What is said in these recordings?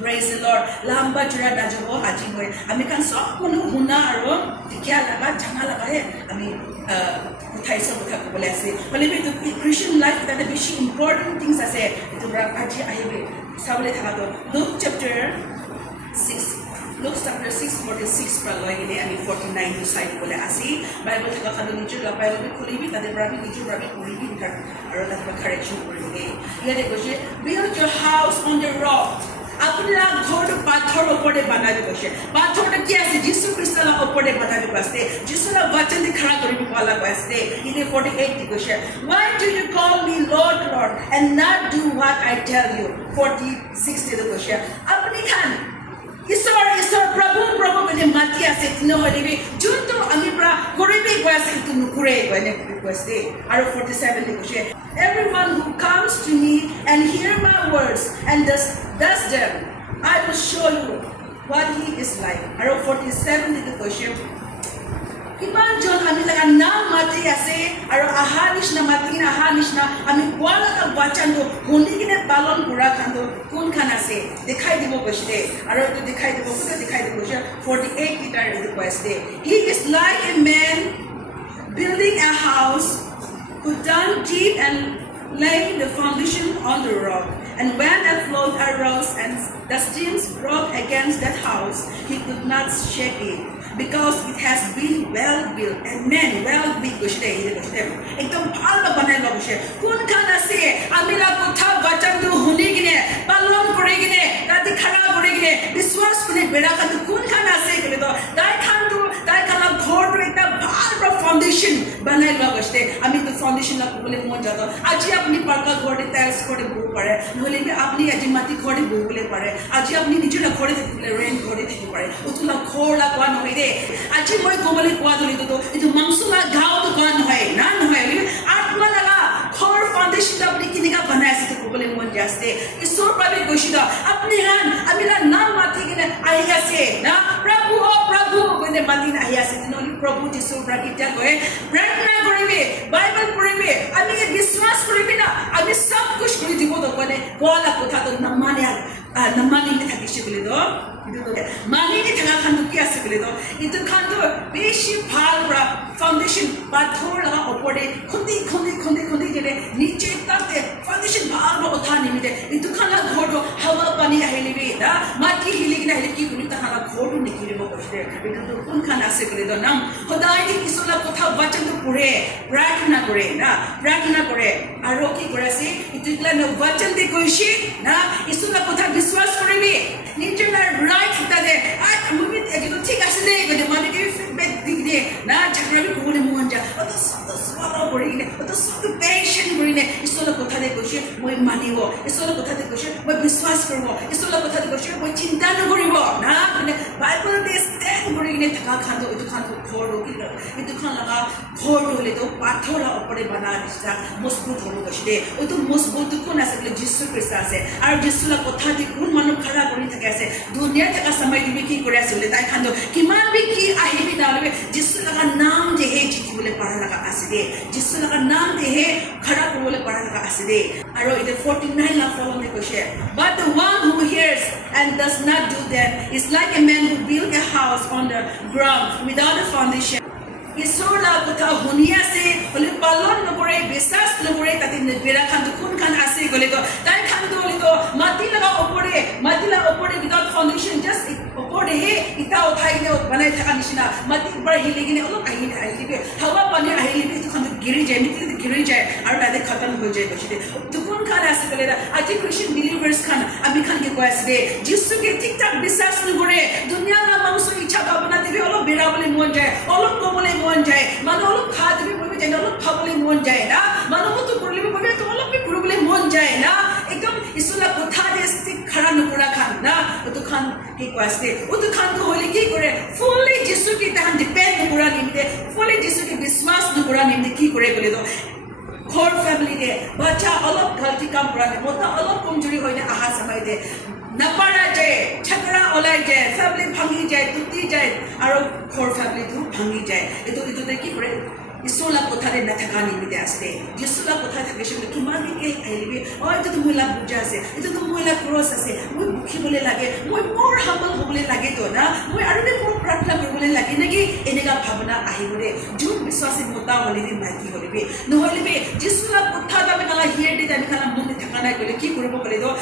Praise the Lord. Lamba jura dajabo aji moi. Ami kan sok monu huna aro dikya laga jana laga hai. Ami uthai so utha ko bole ase. Bole be to Christian life that be important things ase. Itu ra aji ahibe. Sabole thaka to Luke chapter 6. Luke chapter 6:46 pra loigine ami 49 to side bole ase. Bible thaka khadu nichu la Bible be khulibi tade brabi nichu brabi khulibi thak aro tade correction koribe. Yade goje build your house on the rock. अपना घर पाथर ऊपर बनाबे बसे पाथर के আছে যিশু খ্ৰিস্টৰ ওপৰত बनाबे बसते যিশুৰ वचन দি खड़ा কৰিব পালা बसते इने 48 দি কৈছে why do you call me lord lord and not do what I tell you 46 দি কৈছে আপুনি খান ঈশ্বৰ প্ৰভু মানে মাতি আছে নহলিবি যোনটো আমি পৰা কৰিবি কৈছে ইটো নুকুৰে কয়নে কৈছে আৰু 47 দি কৈছে everyone who comes to me and hear my words and does them I will show you what he is like আৰু 47 দি কৈছে কিমান জন আমি লাগা নাম মাতি আছে আৰু আহা নিশনা মাতিনা আহা নিশনা আমি কোৱালা বাচনটো শুনি কিনে পালন কৰা খাndo কোন খান আছে দেখাই দিব কৈছে আৰু তো দেখাই দিব 48 লিটাৰ দি কৈছে he is like a man building a house who dug deep and laid the foundation on the rock. And when a flood arose and the streams broke against that house, he could not shake it because it has been well built. Amen. Well built. एकदम भालो बनाए लोग शे. कौन खाना से अमीला कुथा वचन दो हुनी गिने पालन करे गिने काती खड़ा करे गिने विश्वास कुने बेड़ा का कौन खाना से करे तो दाई खान खाना घर तो एकदम भालो फाउंडेशन बनाए लोग शे. अमी तो फाउंडेशन ला बोले मन जाता. आज अपनी पाका घर टाइल्स करे बो पड़े. নহলে আপনি আজি মাটি ঘরে বউলে পারে আজি আপনি নিজের ঘরে থাকিলে রেন্ট ঘরে থাকি পারে উতুলা খোলা কোয়া নহয় দে আজি মই কবলে কোয়া ধরি তো এটা মাংসলা গাও তো কোয়া নহয় না নহয় আত্মা লাগা ঘর ফাউন্ডেশন আপনি কিনিকা বানাইছে তো কবলে মন যাচ্ছে ঈশ্বর পাবে গশিদ আপনি হান আমিলা নাম মাটি কিনে আই আছে না প্রভু ও প্রভু কইতে মাদিন আই আছে নহলে প্রভু যিশু প্রাকিটা কয় প্রার্থনা করিবে বাইবেল পড়িবে আমি বিশ্বাস করিবে না আমি সব কুছ করে দিব তো কোনে কোলা কথা তো নামানি নে থাকিছে বলে তো মানি নে থাকা খান্দু কি আছে বলে তো ইতো খান্দু বেশি ভাল pra ফাউন্ডেশন পাথর লাগা উপরে খুঁদি গেলে নিচে তাতে ফাউন্ডেশন ভাল ওঠা নিমিতে ইতো খানা ঘর হাওয়া পানি আহিলিবি না মাটি হিলি না হিলি কি বলি তা খানা ঘর নিকিরিব কষ্ট ইতো তো কোন খানা আছে বলে তো নাম সদায় কি কিছুলা কথা বচন তো পড়ে প্রার্থনা করে আর কি করে আছে ইতো ইতলা বচন দি কইছি না ইসুলা কথা বিশ্বাস করিবি নিজের রাইট তাদে আমি এগুলো ঠিক আছে দে গদে মানে কি ফিডব্যাক দিগে না ঝগড়া কোনে মন যা অত সলো করিনে অত সব পেশেন্ট করিনে ইসুলা কথা দে কইছে মই মানিব ইসুলা কথা দে কইছে মই বিশ্বাস করব ইসুলা কথা দে কইছে মই চিন্তা নকরিব না মানে বাইবেল দে স্ট্যান্ড করিনে থাকা খান্দো ইতো খান্দো ঘর কি ইতো খান লাগা ঘর হলে তো পাথর উপরে বানা দিছা মজবুত হলো কইছে ও তো মজবুত কোন আছে বলে যিশু খ্রিস্ট আছে আর যিশুলা কথা দি কোন মানুহ খাড়া কৰি থাকে আছে দুনিয়া থাকা সময় দিবি কি করে আছে বলে তাই খান্দো কিমান বি কি আহিবি না বলে যিশু লাগা নাম দে হে চিঠি বলে পড়া লাগা আছে দে যিশু লাগা নাম দে হে খাড়া করবলে পড়া লাগা আছে দে আর ইতে 49 লা ফলো নে কইছে but the one who hears and does not do that is like a man who built a house on the ground without a foundation ইসোলা কথা শুনি আছে বলে পালন নকৰে বিশ্বাস নকৰে তাতে বেৰা খান কোন খান আছে গলে তো তাই খান দলি তো মাটি লাগা উপরে উইদাউট ফাউন্ডেশন জাস্ট উপরে হে ইটা উঠাই নে বনাই থাকা নিচিনা মাটি উপরে হিলি কিনে অলপ আহিলিবে হাওয়া পানী আহিলিবে তো খান গিৰি যায় মিটি গিৰি যায় আৰু তাতে খতম হৈ যায় কৈছে তো কোন খান আছে গলে আজি খ্রিস্টান বিলিভার্স খান আমি খান কি কৈ আছে দে যিশুকে ঠিক ঠাক বিশ্বাস নকৰে দুনিয়া না মাংস ইচ্ছা ভাবনা দিবি অলপ বেৰা বলে মন যায় অলপ কবলে মন যায় মানুহ অলপ খা দিবি বলে যায় অলপ খাবলে মন যায় না মানুহ তো কৰিলে বলে তো অলপ কৰিবলৈ মন যায় না একদম ইসুলা কথা দে ষ্টিক খৰা নকৰা খান না তো খান কি কৈছে ও তো খান তো হলি কি কৰে ফুলি যিশু কি তাহান ডিপেন্ড নকৰা নিমিতে ফুলি যিশু কি বিশ্বাস নকৰা নিমিতে কি কৰে বলে তো ঘৰ ফ্যামিলি দে বাচ্চা অলপ গলতি কাম কৰা মতা অলপ কমজোৰি হয়নে আহা সময় দে নাপাৰা যায় ঝগড়া ওলাই যায় ফ্যামিলি ভাঙি যায় টুটি যায় আৰু ঘৰ ফ্যামিলি তো ভাঙি যায় এটো কি কৰে Isola kothare na thakani bide asle Jisula kotha thake shule kimani ke ailibe oi to muila puja ase ito to muila cross ase moi bukhi bole lage moi more humble hobole lage to na moi aru be more pratna koribole lage naki enega bhavana ahibore jun biswasi mota hole din bhai ki holibe no holibe Jisula kotha ta me kala here de ta me kala mun thakana kole ki koribo kole do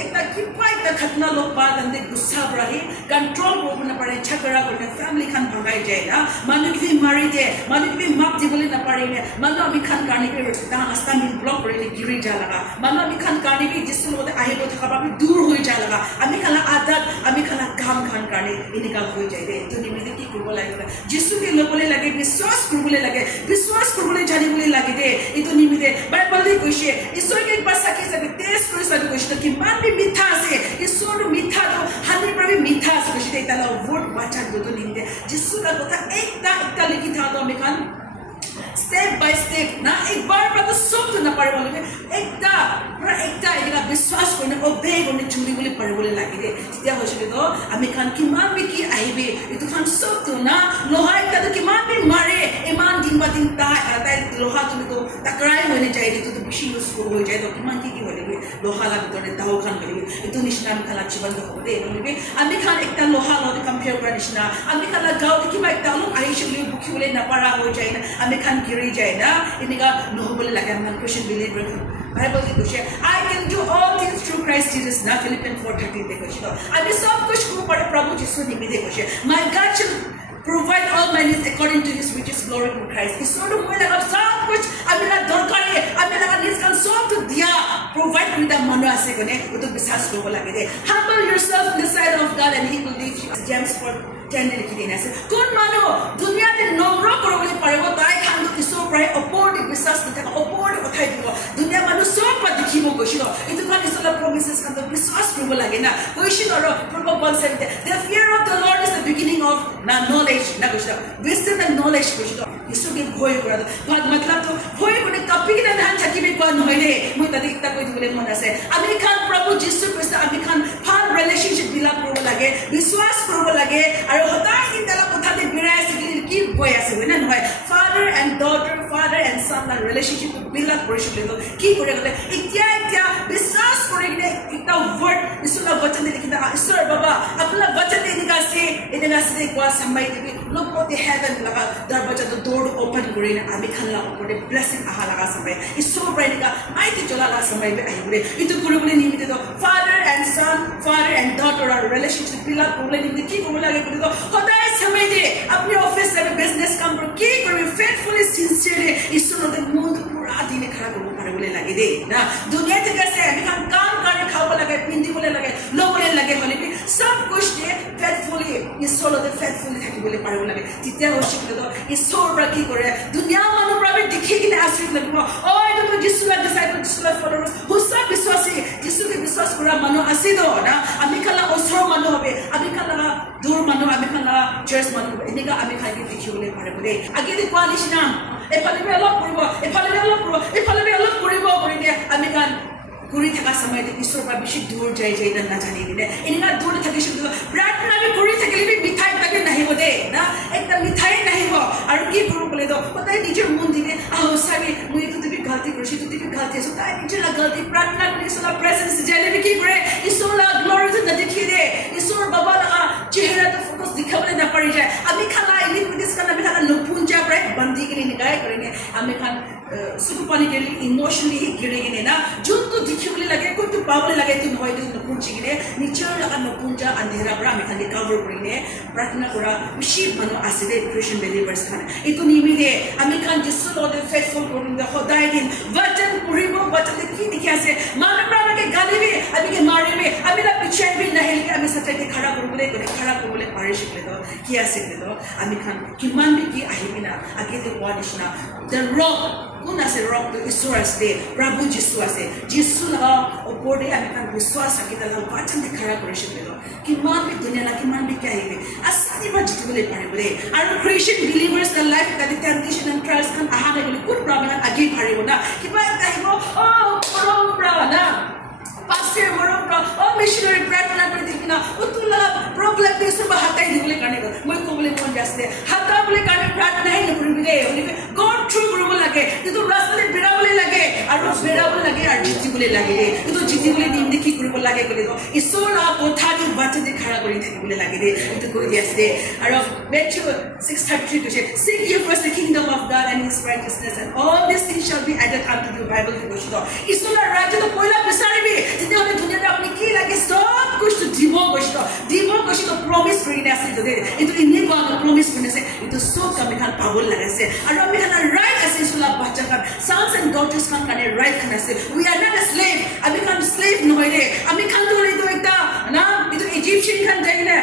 ekta kipa ekta khatna log ba ande gussa brahi control korbo na pare chakra korne family khan bhagai jai na manu ki mari de manu ki map dibole na pare ne manu ami khan kani ke ta asta min block korele giri ja laga manu ami khan kani ke jisu lode ahibo thaka ba dur hoi ja laga ami khala adat ami khala kam khan kani inika hoi jai de to nimide ki korbo lage jisu ke lobole lage biswas korbole lage biswas korbole jani bole lage de ito nimide bible de koise isor ke ekbar sakhi sabe test kori sabe koise ki man মিঠা আছে ঈশ্বর মিঠা তো হানি প্রভু মিঠা আছে সেটা তালা ভোট বাঁচা দুটো নিন্দে যিশুর কথা একটা লিখি থাকতো আমি খান step by step na ekbar pa to sob to na pare bole ekta ega biswas korne obey korne churi bole pare bole lagi de titia hoisile to ami khan kiman be ki aibe itu khan sob to na loha ekta to kiman be mare eman din ba din ta loha tu to takrai hoine jai de to bishi useful hoi jai to kiman ki hole loha la bitore dao khan bole itu nishna ami khala chiban to hode bole ami khan ekta loha lo compare kora nishna ami khala gao ki ba ekta lo aishule bukhi bole na para hoi jai na ami khan giri jai na inika no bole lage am Christian believer Bible de kuche I can do all things through Christ Jesus na Philippians 4:13 de kuche ami sab kuch ko pare prabhu jisu nimi de kuche my God shall provide all my needs according to his riches glory in Christ isor moi laga sab kuch amera dorkari amera needs kan sob to dia provide with the manu ase kone uto bisas kobo lage de humble yourself in the sight of God and he will lift you James 4:10 likhi dina ase kon manu dunia te nomro korobole paribo tai khan to isor prai opor de bisas ta opor de othai dibo dunia manu sob pa dikhibo goshilo itu kan isor promises kan to bisas kobo lage na goshilo ro probo concept the fear of the Lord is the beginning of knowledge na goshilo wisdom and knowledge goshilo isor ke bhoy kora bad matlab to bhoy kone topic na han thakibe ko nohoi de moi tadi ekta koi dibole mon ase ami khan prabhu jisu christ ami khan ভাল relationship bilak korbo lage biswas korbo lage aru hodai din tala kotha de birai sigil ki boi ase hoina nohoi father and daughter father and son la relationship bilak korishile to ki kore gole etya biswas kore gine ekta word isula bachan de likhina sir baba apna bachan de inika se kwa samai de look for the heaven laga darwaja to door open korina ami khan la opor de blessing aha laga samai iso brainika mighty chola la samai be ahibure itu koribole nimite to father and son father and daughter are relationship bilak koribole nimite ki koribole lage kore to hodai samai de apni office la business kam kor ki koribe faithfully sincerely isor de mond pura dine khara korbo paribole lage de na dunia te kaise ami khan kaam kare khabo lage pindi bole lage lobole lage hole bi sab kuch de faithfully isor de faithfully thakibole paribole lage titia hoshikle to isor ra ki kore dunia manu prabe dikhi kine asrit lagibo oi to jisu la disciple jisu la followers husa biswasi jisu ke biswas kora manu asido na ami kala osor manu hobe ami kala dur manu ami kala church manu enika ami khagi dikhibole paribole age de qualishna efale be alop koribo korine ami kan kuri thaka samay de isor pa bishi dur jai na jani dine enika dur thaki shibdo pratna be kuri thakile be mithai take nahi bode na ekta mithai nahi ho aru ki koru bole do patai nijer mon dine aho sabi moi to tibi galti korishi to tibi galti so tai nijer la galti pratna kori so la presence jale be ki kore isor la glory to nadikhi de isor baba la chehra to focus dikhable na pari jay ami khala iniquities kana ami khala lopunja prai bandi kini nikai korine ami khan supernaturally emotionally gire gine na juntu dikhibole lage ko to pawle lage to noy to punchi gine nichar laga no punja andhera bra ami khan cover korine pratna kora bishi manu aside Christian believers khan etu nimide ami khan jisu lode faithful korin the hodai din vachan puribo vachan de ki dikhi ase manu bra ke galibe ami ke maribe ami la pichai bi nahi ke ami satai ke khara koribole pare shikle to ki ase to ami khan kiman bi ki ahibina age de wanishna the rock kuna se rock to iswas de prabhu jisu ase jisu la opor de ami kan biswas akita la vachan de khara korishile to kiman bi dunia la kiman bi kai be asani ba jitule paribole aru Christian believers the life that the temptation and trials kan ahane bole kun problem age paribo na kiba taibo na pastor morom missionary pratna kori dikina utula problem te sab hatai dibole kane ko moi ko bole mon jaste hata পাবলৈ কাৰণে প্ৰাৰ্থনাহে নকৰিবি দেই হলিবে god through কৰিব লাগে কিন্তু ৰাস্তাতে বেৰাবলৈ লাগে আৰু বেৰাবলৈ লাগে আৰু জিতিবলৈ লাগে দেই কিন্তু জিতিবলৈ দিম দে কি কৰিব লাগে ক'লে ঈশ্বৰৰ কথাটো বাটতে খাৰা কৰি থাকিবলৈ লাগে দেই এইটো কৈ দি আছে আৰু Matthew 6:33 কৈছে seek ye first the kingdom of God and his righteousness and all these things shall be added unto you Bible কৈছে ঈশ্বৰৰ ৰাজ্যটো পইলা বিচাৰিবি তেতিয়াহ'লে দুনিয়াতে আপুনি কি লাগে সব কিছু দিব কৈছে প্ৰমিছ কৰি আছে এইটো এনেকুৱা প্ৰমিছ কৰি আছে এইটো সব আমি খান পাব লাগাইছে আৰু আমি খান ৰাইট আছে ইছলা বাচ্চা খান sons and daughters খান কাৰণে ৰাইট খান আছে we are not a slave আমি খান slave নহয় দে আমি খান তো এইটো একটা না এইটো ইজিপ্চিয়ান খান যায় না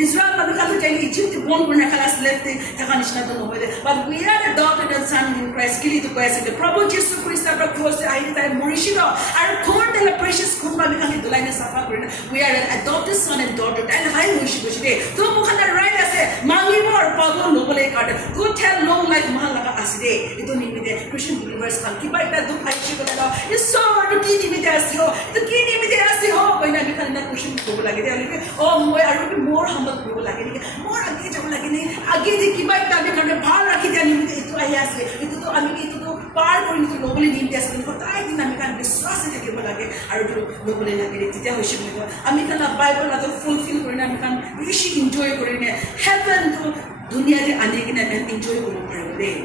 Israel but because of Egypt born when I left the Haganishna don't know but we are adopted and son in Christ kili to question the Prabhu Jesus Christ abra close I time Morishino our court and precious kumba become the line safa we are an adopted son and daughter and high worship today to mukhana right as mangi or Pablo nobole card go tell long life mahalaga aside ito nimite Christian believers kan ki ba ita dukh aishi kola is so to ki nimite asio to ki nimite asio koina bikhana na Christian ko lage de oh moi aru more কৰিব লাগে নেকি মোৰ আগে যাব লাগে নে আগে যে কিবা এটা আমি কাৰণে ভাল ৰাখি দিয়া নিমিতে এইটো আহি আছে এইটো আমি এইটো পাৰ কৰি নিটো ল'বলৈ নিমিতে আছে সদায় দিন আমি কাৰণ বিশ্বাস থাকিব লাগে আৰু ল'বলৈ লাগে তেতিয়া হৈছে বুলি আমি কাৰণ বাইবেল আটো ফুলফিল কৰি আমি কাৰণ বেছি এনজয় কৰি নে হেভেন টু দুনিয়াতে আনি কিনে আমি এনজয় কৰিব পাৰিব দেই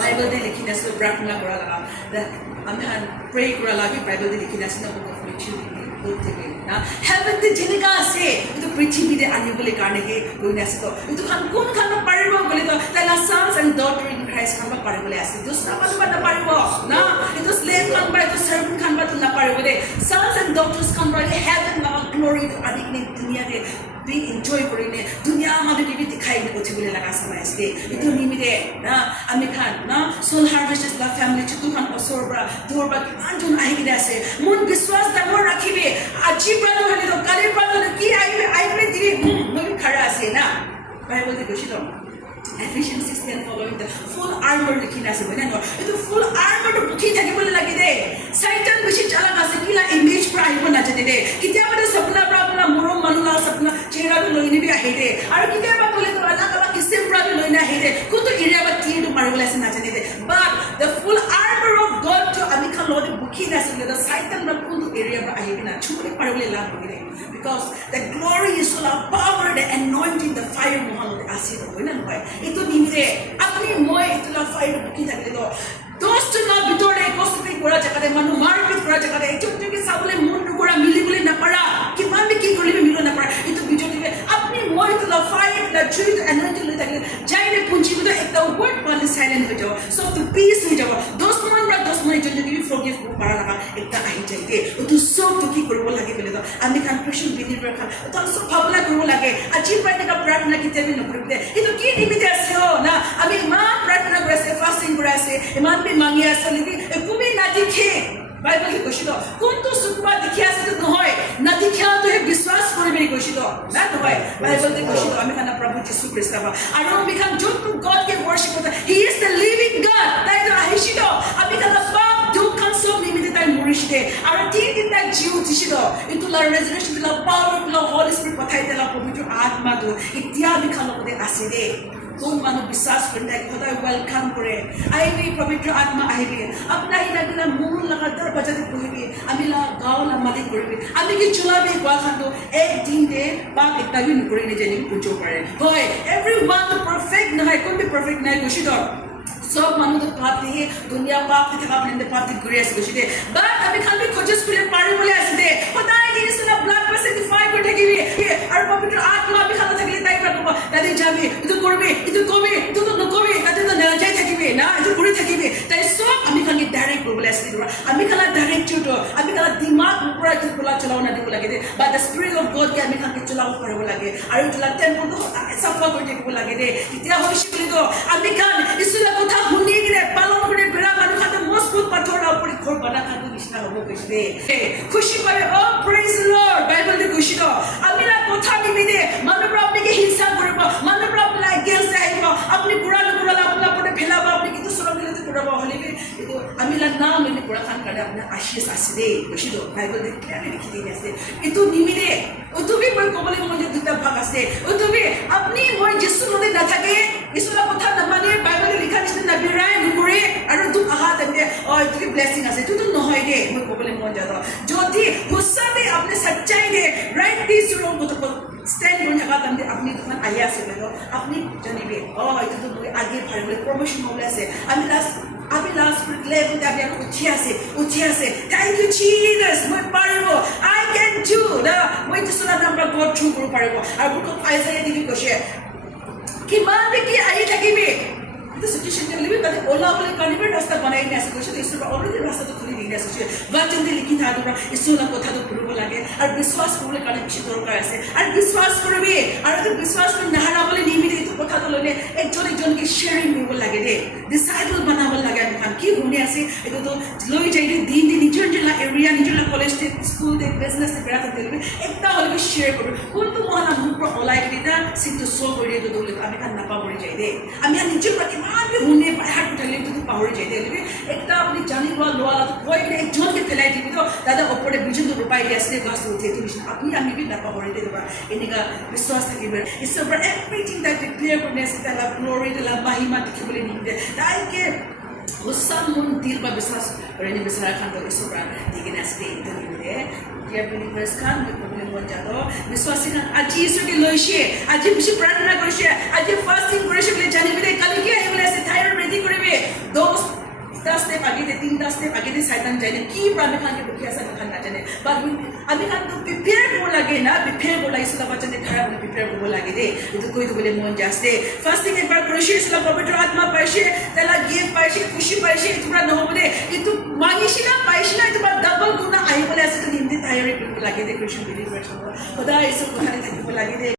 বাইবেলতে লিখি আছে প্ৰাৰ্থনা কৰা লগা আমি প্ৰে কৰা লাগে বাইবেলতে লিখি আছে না book of ritual heaven the jeniga ase itu prithvi de anibole karne ke goina ase to itu khan kon khan paribo bole to tala sons and daughter in Christ khan paribole ase dusra manu na paribo na itu slave khan ba itu servant khan ba na paribo de sons and daughters khan ba heaven na glory to anikne dunia de be enjoy korine dunia ma de bi dikhai ne kothi bole laga samay ase itu nimide na ami khan na soul harvest la family chutu khan osor bra dor ba anjun ahi gida ase mon biswas damor rakhibe aji brother hali to kali brother ki aibe diri moi khara ase na bible de koshi to Ephesians 6:10 following the full armor likhi ase bana no itu full armor to bukhi thakibole lagi de Satan bishi chala ase kila image pra aibo na jate de kitia bade sapna pra apna morom manula sapna chehra to loine bi ahi de aru kitia ba bole to alag alag kisem pra bi loine ahi de kuto area ba tir to maribole ase na jate de but the full armor of God to ami khan lode bukhi na ase the Satan na kuto area ba ahi na chhule paribole lag hoye because the glory is full of power the anointing the fire mohal ase hoina no itu nimire apni moi itula fire bukhi thakile to dost na bitore gossiping kora jakade manu marpit kora jakade chukchuki sabule mon kora milibole na para kiman bi ki koribe milo na para itu bitore apni moi itula fire the truth anointing le thakile jaine punchi to ekta word man silent ho jao so to peace ho jao dost man ra dost man jonne ki forgive para laga ekta ahi jaite to so to ki koribo lage bole to ami kan Christian believer kan to so bhabla koribo lage aji praine ka prarthana kitabi no koribe itu ki nimite ase ho na ami ma prarthana kore ase fasting kore ase iman bi mangi ase leki ekumi na dikhe Bible ki koshi to kuntu sukwa dikhi ase to nohoy na dikha to he biswas koribe koshi to na nohoy Bible ki koshi to ami kana Prabhu Jesus Christ ba aro ami kan jotu God ke worship kota he is the living God tai to ahishi to ami kana bab do kan so nimite tai morishite aro tin ta jiu tishito into la resurrection la power la Holy Spirit pathai dela pavitra atma do itia ami kana kode ase de কোন মানুষ বিশ্বাস করে তাই খোদাই welcome করে IB পবিত্র আত্মা IB আপনা হিনা মন লাগাতার বাজাতে কইবি আমি লা গাও লা মালিক করবি আমি কি চলাবে গাখানো এক দিন দে বা একটা দিন করে নে জানি পুজো করে হয় এভরিওয়ান তো পারফেক্ট না হয় কোন বি পারফেক্ট নাই কইছি তো সব মানুষ তো পাপ দিয়ে দুনিয়া পাপ থেকে আপনি পাপ থেকে ঘুরে আসে কইছি দে বাট আমি খালি খোঁজস করে পারি বলে আসে দে খোদাই জিনিস না ব্লাড পারসেন্টিফাই করে থাকিবি আর পবিত্র আত্মা আমি খালি থাকলে তাই পারবো তাদের যাবে itu করবে itu কবে itu তো নকবে তাদের তো নাজাই থাকিবে না itu করে থাকিবে তাই সব আমি খালি ডাইরেক্ট বলে আসে দিবা আমি খালি ডাইরেক্ট তো আমি খালি দিমাগ পুরা চলা চলাও না দিব লাগে দে বা the spirit of God কে আমি খালি চলাও করব লাগে আর চলা টেম্পল তো সাফা করে দিব লাগে দে এতিয়া হইছে বলি তো আমি খান ইসুলা কথা শুনি গরে পালন করে বেড়া মানুষ খাতে মজবুত পাথর উপরে ঘর বানা খাতে বিছনা হবো কইছে খুশি পাবে ও প্রেজ দ্য লর্ড বাইবেল দে খুশি তো আমি না কথা নিমিদে মানুষ আপনাকে হিংসা করব মানুষ আপনাকে এগেইনস্ট আইব আপনি পুরা পুরা আপনার পরে ফেলাব আপনি কিন্তু সরম দিলে করব হলিবে কিন্তু আমি না নাম নিলে পুরা খান কাটে আপনি আশীষ আছে দে খুশি তো বাইবেল দে ক্লিয়ারলি লিখি দিয়ে আছে এতো নিমিদে ও তুমি মই কবলে মনে দুটা ভাগ আছে ও তুমি আপনি মই যিশু মধ্যে না থাকে ঈশ্বৰৰ কথা নামানে বাইবেলত লিখা নিচিনা নাবিৰাই নকৰে আৰু তোক আহা তেন্তে তুমি ব্লেছিং আছে এইটোতো নহয় দেই মই ক'বলৈ মন যাব যদি সঁচাতে আপুনি সচ্চাই দে ৰাইট দিছ ৰং কথা ষ্টেণ্ড কৰি থকা তেন্তে আপুনি দোকান আহি আছে বাইদেউ আপুনি জানিবে এইটোতো মই আগে ভাবিবলৈ প্ৰমোশ্যন হ'বলৈ আছে আমি লাষ্ট লেভেলতে আমি আকৌ উঠি আছে থেংক ইউ জিজাছ মই পাৰিব আই কেন ডু না মই যিচোলা নাম্বাৰ গড থ্ৰু কৰিব পাৰিব আৰু মোক আইজাই দিবি কৈছে কিমান বেকি আহি থাকিবি itu situation yang lebih tadi olah boleh karnival rasta banai ni asal kau itu already rasta tu khuli ni asal wajib di likin thadu pra isu la kotha tu purbo lage ar biswas korle karne bishi dorkar ase ar biswas korbe ar tu biswas ko nahara bole nimite itu kotha tu lone ekjon ke sharing korbo lage de disciple banabol lage am ki hone ase itu to loi jai din nijor la area nijor la college te school te business te berata delbe ekta hole share korbe kontu mohana mupro olai kita situ so kori to dole ami kan napa bori jai de ami nijor pati আমি হুনে হাত উঠালে তো পাহৰি যায় দেই একটা আপুনি জানি লোৱা তো কই কিনে একজনকে পেলাই দিবি তো দাদা ওপৰে বিজনটো ৰূপাই দি আছে গাছ উঠে তুমি আপুনি আমি বি নাপাহৰি দেই বা এনেকা বিশ্বাস থাকিব ঈশ্বৰ ফৰ এভৰিথিং দ্যাট ডিক্লেয়াৰ কৰি আছে তালা গ্লোৰি তালা মহিমা দেখিবলৈ নিদিয়ে তাইকে উচ্চান মন দিল বা বিশ্বাস কৰি নিবিচাৰা খান ঈশ্বৰ দিকিনে আছে এইটো Dear believers, come to problem one jado. Biswasi kan aji isu ke loishe, aji bishi pranana korishe, aji fasting korishe bile jani bile kali ke ayi bile se thyroid ready koribe. Those 10 step आगे दे 3 step आगे दे शैतान जाने की प्राण खान के दुखिया से खान ना जाने but अभी खान तो prepare को लगे ना prepare बोला इसला बच्चे ने खड़ा बोले prepare को लगे दे तो कोई तो बोले मन जास्ते fasting एक बार करोशे इसला पवित्र आत्मा पाइशे तेला गिफ्ट पाइशे खुशी पाइशे इतना न हो बोले इतु मांगिशिना पाइशिना इतु बार डबल गुना आई बोले ऐसे तो निंदे तैयारी को लगे दे क्रिश्चियन बिलीवर्स खुदा इस को खाने तक को लगे दे